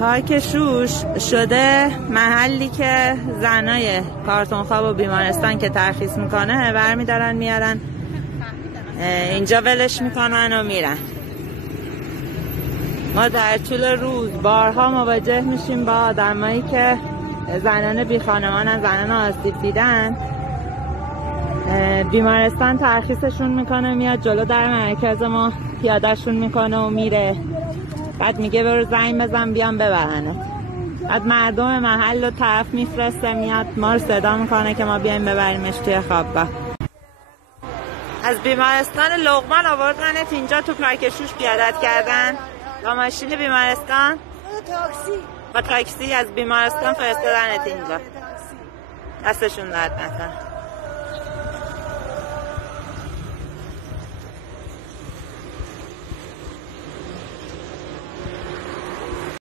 پارک شوش شده محلی که زنای کارتون خواب و بیمارستان که ترخیص میکنه برمیدارن میارن اینجا ولش میکنن و میرن. ما در طول روز بارها مواجه میشیم با آدمایی که زنان بی خانمانن، زنان آسیب دیدن. بیمارستان ترخیصشون میکنه میاد جلو در مرکز ما پیادهشون میکنه و میره. بعد میگه برو زنگ بزن بیان ببرنت. بعد مردم محل رو طرف میفرسته میاد ما رو صدا میکنه که ما بیایم ببریمش توی خوابگاه. از بیمارستان لقمان آوردنت اینجا تو پارک شوش پیادت کردن با ماشین بیمارستان؟ با تاکسی از بیمارستان فرستادنت اینجا. دستشون درد نکنه.